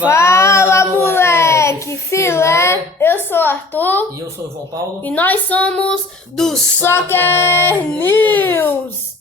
Fala, moleque, filé! Eu sou o Arthur E eu sou o João Paulo. e nós somos do Soccer News.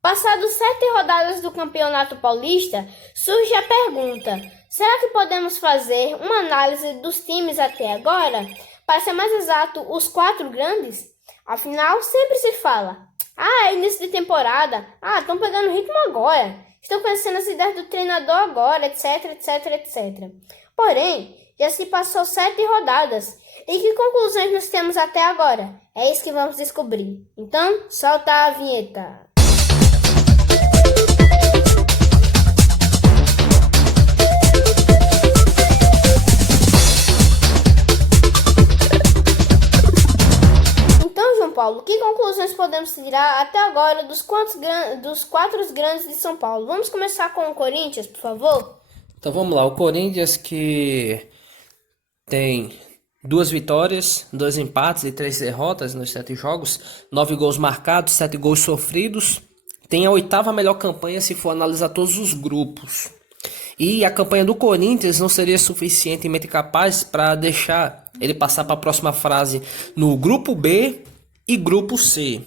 Passados 7 rodadas do Campeonato Paulista, surge a pergunta: será que podemos fazer uma análise dos times até agora? Para ser mais exato, os 4 grandes? Afinal, sempre se fala: é início de temporada, estão pegando ritmo agora. Estão conhecendo as ideias do treinador agora, etc, etc, etc. Porém, já se passou 7 rodadas. E que conclusões nós temos até agora? É isso que vamos descobrir. Então, solta a vinheta. Então, João Paulo, que conclusões podemos tirar até agora dos 4 grandes de São Paulo? Vamos começar com o Corinthians, por favor? Então vamos lá, o Corinthians que tem 2 vitórias, 2 empates e 3 derrotas nos 7 jogos, 9 gols marcados, 7 gols sofridos, tem a 8ª melhor campanha se for analisar todos os grupos. E a campanha do Corinthians não seria suficientemente capaz para deixar ele passar para a próxima fase no grupo B e grupo C.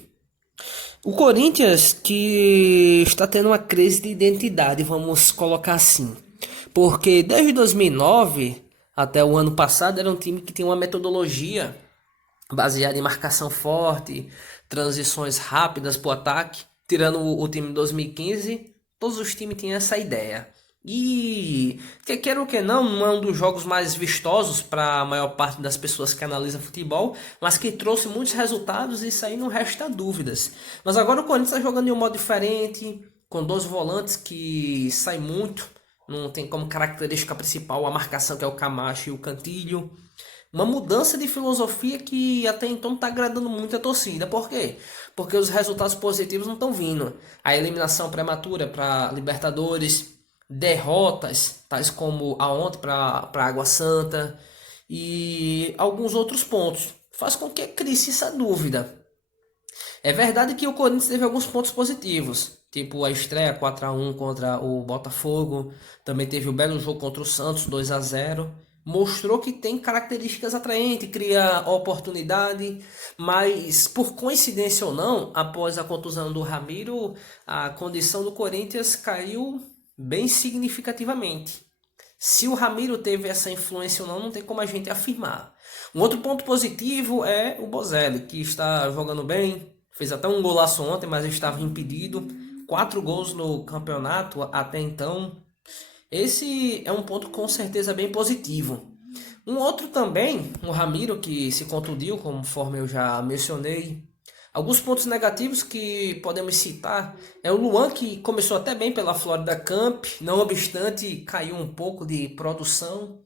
O Corinthians que está tendo uma crise de identidade, vamos colocar assim. Porque desde 2009 até o ano passado era um time que tinha uma metodologia baseada em marcação forte, transições rápidas para o ataque. Tirando o time de 2015, todos os times tinham essa ideia. E, quer ou que não é um dos jogos mais vistosos para a maior parte das pessoas que analisam futebol, mas que trouxe muitos resultados e isso aí não resta dúvidas. Mas agora o Corinthians está jogando em um modo diferente, com 2 volantes que saem muito, não tem como característica principal a marcação que é o Camacho e o Cantilho. Uma mudança de filosofia que até então não está agradando muito a torcida. Por quê? Porque os resultados positivos não estão vindo. A eliminação prematura para Libertadores, derrotas, tais como a ontem para Água Santa e alguns outros pontos, faz com que crie-se essa dúvida. É verdade que o Corinthians teve alguns pontos positivos, tipo a estreia 4-1 contra o Botafogo, também teve o belo jogo contra o Santos 2-0, mostrou que tem características atraentes, cria oportunidade, mas por coincidência ou não, após a contusão do Ramiro, a condição do Corinthians caiu bem significativamente. Se o Ramiro teve essa influência ou não, não tem como a gente afirmar. Um outro ponto positivo é o Bozelli, que está jogando bem, fez até um golaço ontem, mas estava impedido. 4 gols no campeonato até então. Esse é um ponto com certeza bem positivo. Um outro também, o Ramiro, que se contundiu, conforme eu já mencionei. Alguns pontos negativos que podemos citar é o Luan, que começou até bem pela Florida Camp, não obstante caiu um pouco de produção.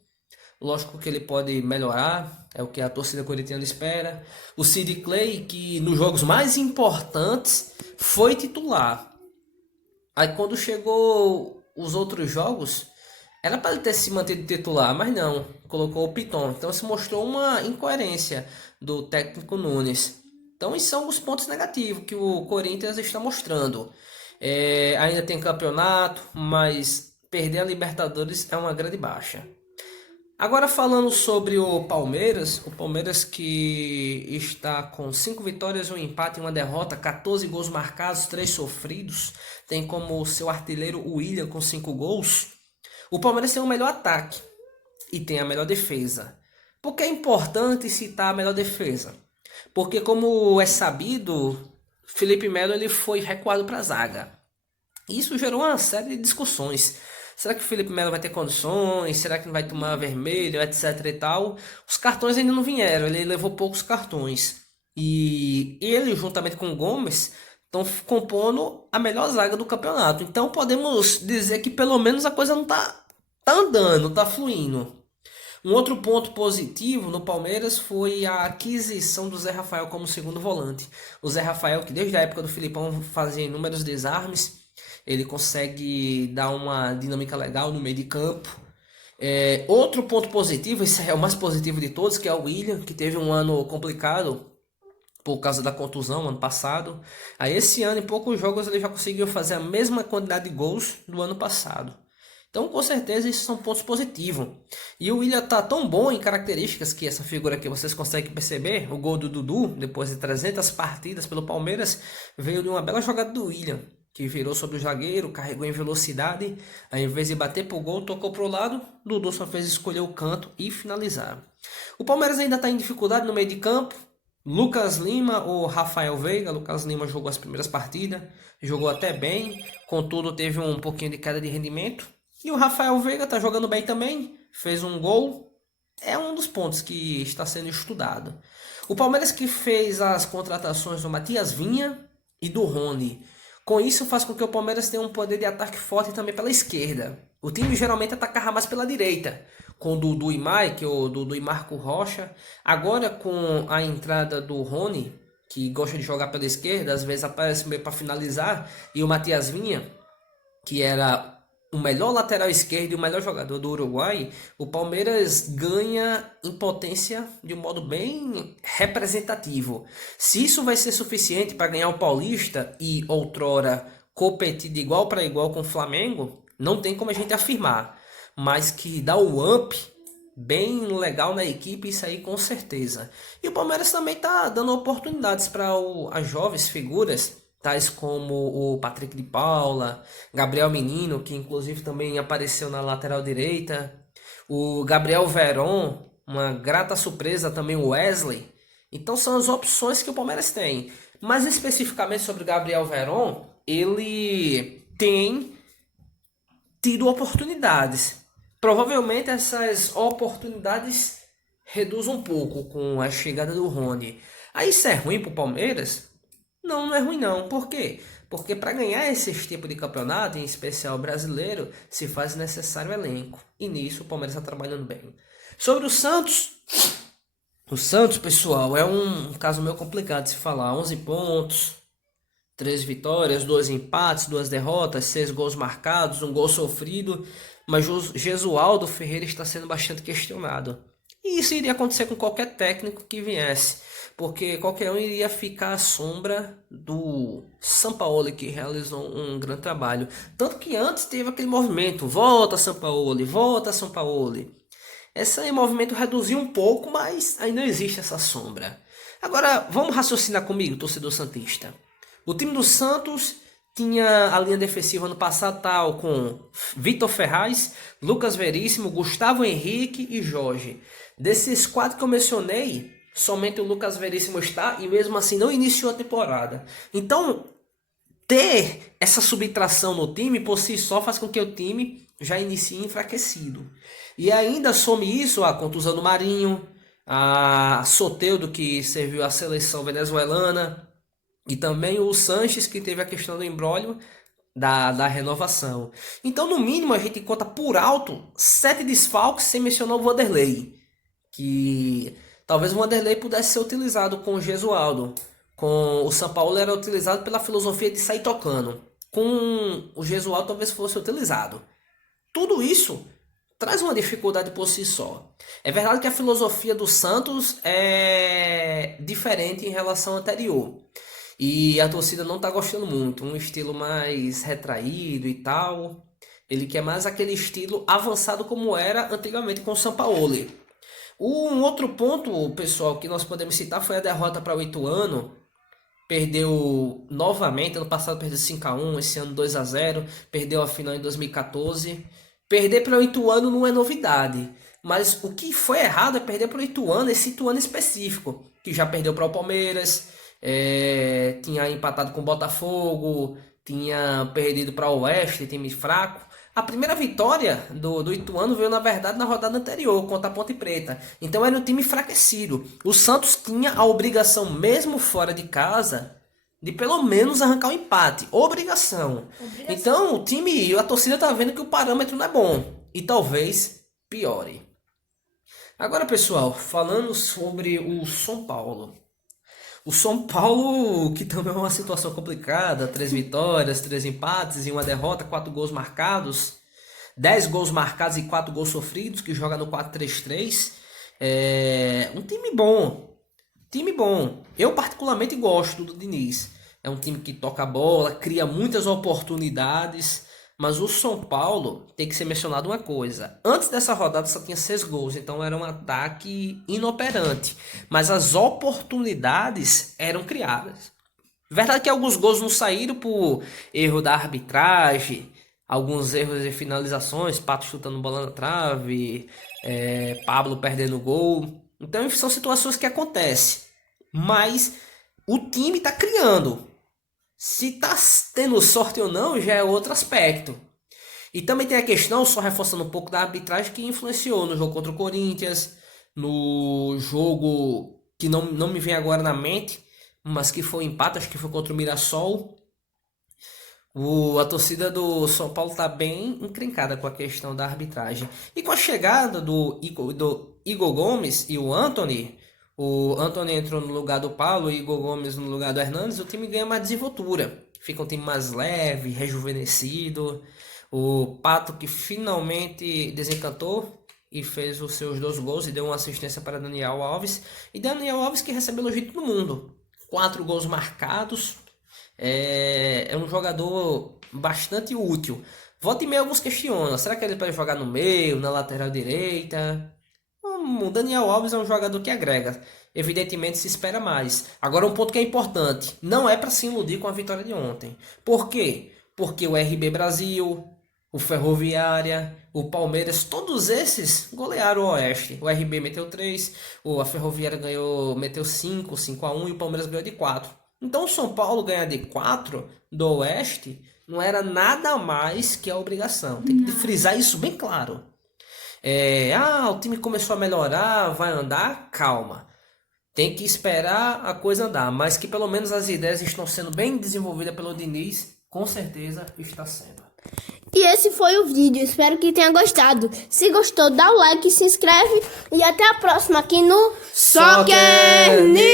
Lógico que ele pode melhorar, é o que a torcida corintiana espera. O Sid Clay, que nos jogos mais importantes foi titular. Aí quando chegou os outros jogos, era para ele ter se mantido titular, mas não, colocou o Piton. Então se mostrou uma incoerência do técnico Nunes. Então esses são os pontos negativos que o Corinthians está mostrando. Ainda tem campeonato, mas perder a Libertadores é uma grande baixa. Agora falando sobre o Palmeiras que está com 5 vitórias, um empate e uma derrota, 14 gols marcados, 3 sofridos, tem como seu artilheiro o William com 5 gols. O Palmeiras tem o melhor ataque e tem a melhor defesa. Por que é importante citar a melhor defesa? Porque como é sabido, Felipe Melo ele foi recuado para a zaga. Isso gerou uma série de discussões. Será que o Felipe Melo vai ter condições? Será que não vai tomar vermelho, etc e tal? Os cartões ainda não vieram, ele levou poucos cartões. E ele, juntamente com o Gomes, estão compondo a melhor zaga do campeonato. Então podemos dizer que pelo menos a coisa não tá andando, tá fluindo. Um outro ponto positivo no Palmeiras foi a aquisição do Zé Rafael como segundo volante. O Zé Rafael, que desde a época do Filipão fazia inúmeros desarmes, ele consegue dar uma dinâmica legal no meio de campo. Outro ponto positivo, esse é o mais positivo de todos, que é o William, que teve um ano complicado por causa da contusão ano passado. Aí esse ano, em poucos jogos, ele já conseguiu fazer a mesma quantidade de gols do ano passado. Então, com certeza, esses são pontos positivos. E o William tá tão bom em características que essa figura aqui vocês conseguem perceber. O gol do Dudu, depois de 300 partidas pelo Palmeiras, veio de uma bela jogada do William, que virou sobre o zagueiro, carregou em velocidade, ao invés de bater pro gol, tocou pro lado, Dudu só fez escolher o canto e finalizar. O Palmeiras ainda está em dificuldade no meio de campo. Lucas Lima ou Rafael Veiga. Lucas Lima jogou as primeiras partidas, jogou até bem, contudo teve um pouquinho de queda de rendimento. E o Rafael Veiga está jogando bem também, fez um gol, é um dos pontos que está sendo estudado. O Palmeiras que fez as contratações do Matias Vinha e do Rony. Com isso faz com que o Palmeiras tenha um poder de ataque forte também pela esquerda. O time geralmente atacava mais pela direita, com o Dudu e Mike, ou Dudu e Marco Rocha. Agora com a entrada do Rony, que gosta de jogar pela esquerda, às vezes aparece meio para finalizar, e o Matias Vinha, que era o melhor lateral esquerdo e o melhor jogador do Uruguai, o Palmeiras ganha em potência de um modo bem representativo. Se isso vai ser suficiente para ganhar o Paulista e outrora competir de igual para igual com o Flamengo, não tem como a gente afirmar, mas que dá o up bem legal na equipe, isso aí com certeza. E o Palmeiras também está dando oportunidades para as jovens figuras, tais como o Patrick de Paula, Gabriel Menino, que inclusive também apareceu na lateral direita, o Gabriel Veron, uma grata surpresa também o Wesley. Então são as opções que o Palmeiras tem. Mais especificamente sobre o Gabriel Veron, ele tem tido oportunidades. Provavelmente essas oportunidades reduzem um pouco com a chegada do Rony. Aí isso é ruim para o Palmeiras? Não, não é ruim não. Por quê? Porque para ganhar esse tipo de campeonato, em especial brasileiro, se faz necessário elenco. E nisso o Palmeiras está trabalhando bem. Sobre o Santos, pessoal, é um caso meio complicado de se falar. 11 pontos, 3 vitórias, 2 empates, 2 derrotas, 6 gols marcados, 1 gol sofrido. Mas o Jesualdo Ferreira está sendo bastante questionado. E isso iria acontecer com qualquer técnico que viesse, porque qualquer um iria ficar à sombra do Sampaoli, que realizou um grande trabalho. Tanto que antes teve aquele movimento, volta Sampaoli, volta Sampaoli. Esse movimento reduziu um pouco, mas ainda existe essa sombra. Agora, vamos raciocinar comigo, torcedor santista. O time do Santos tinha a linha defensiva no passado tal com Vitor Ferraz, Lucas Veríssimo, Gustavo Henrique e Jorge. Desses 4 que eu mencionei, somente o Lucas Veríssimo está e mesmo assim não iniciou a temporada. Então, ter essa subtração no time por si só faz com que o time já inicie enfraquecido. E ainda some isso a contusão do Marinho, a Soteldo, que serviu à seleção venezuelana, e também o Sanches, que teve a questão do imbróglio da renovação. Então, no mínimo, a gente conta por alto 7 desfalques, sem mencionar o Vanderlei, que talvez o Vanderlei pudesse ser utilizado com o Gesualdo. Com o São Paulo era utilizado pela filosofia de sair tocando. Com o Gesualdo talvez fosse utilizado. Tudo isso traz uma dificuldade por si só. É verdade que a filosofia do Santos é diferente em relação ao anterior. E a torcida não está gostando muito. Um estilo mais retraído e tal. Ele quer mais aquele estilo avançado como era antigamente com o Sampaoli. Um outro ponto, pessoal, que nós podemos citar foi a derrota para o Ituano. Perdeu novamente, ano passado perdeu 5-1, esse ano 2-0, perdeu a final em 2014. Perder para o Ituano não é novidade, mas o que foi errado é perder para o Ituano, esse Ituano específico, que já perdeu para o Palmeiras, tinha empatado com o Botafogo, tinha perdido para o Oeste, time fraco. A primeira vitória do Ituano veio, na verdade, na rodada anterior, contra a Ponte Preta. Então era um time enfraquecido. O Santos tinha a obrigação, mesmo fora de casa, de pelo menos arrancar o empate. Obrigação. Então o time, a torcida tá vendo que o parâmetro não é bom. E talvez piore. Agora, pessoal, falando sobre o São Paulo. O São Paulo, que também é uma situação complicada, 3 vitórias, 3 empates e 1 derrota, 4 gols marcados, 10 gols marcados e 4 gols sofridos, que joga no 4-3-3. Um time bom. Eu particularmente gosto do Diniz. É um time que toca a bola, cria muitas oportunidades, Mas o São Paulo tem que ser mencionado uma coisa. Antes dessa rodada só tinha 6 gols, então era um ataque inoperante. Mas as oportunidades eram criadas. Verdade que alguns gols não saíram por erro da arbitragem, alguns erros de finalizações, Pato chutando bola na trave, Pablo perdendo gol. Então são situações que acontecem. Mas o time está criando. Se tá tendo sorte ou não, já é outro aspecto. E também tem a questão, só reforçando um pouco da arbitragem, que influenciou no jogo contra o Corinthians, no jogo que não me vem agora na mente, mas que foi um empate, acho que foi contra o Mirassol. A torcida do São Paulo tá bem encrencada com a questão da arbitragem. E com a chegada do Igor Gomes e o Antony entrou no lugar do Paulo e o Igor Gomes no lugar do Hernandes, o time ganha mais desenvoltura. Fica um time mais leve, rejuvenescido. O Pato que finalmente desencantou e fez os seus 2 gols e deu uma assistência para Daniel Alves. E Daniel Alves que recebe elogio de todo mundo. 4 gols marcados. É um jogador bastante útil. Volta e meia alguns questionam. Será que ele pode jogar no meio, na lateral direita? O Daniel Alves é um jogador que agrega. Evidentemente se espera mais. Agora um ponto que é importante. Não é para se iludir com a vitória de ontem. Por quê? Porque o RB Brasil, o Ferroviária, o Palmeiras, todos esses golearam o Oeste. O RB meteu 3, a Ferroviária meteu 5-1 e o Palmeiras ganhou de 4. Então o São Paulo ganhar de 4 do Oeste não era nada mais que a obrigação. Tem que frisar isso bem claro. O time começou a melhorar, vai andar, calma. Tem que esperar a coisa andar, mas que pelo menos as ideias estão sendo bem desenvolvidas pelo Diniz, com certeza está sendo. E esse foi o vídeo, espero que tenha gostado. Se gostou, dá o like, se inscreve e até a próxima aqui no Soccer News.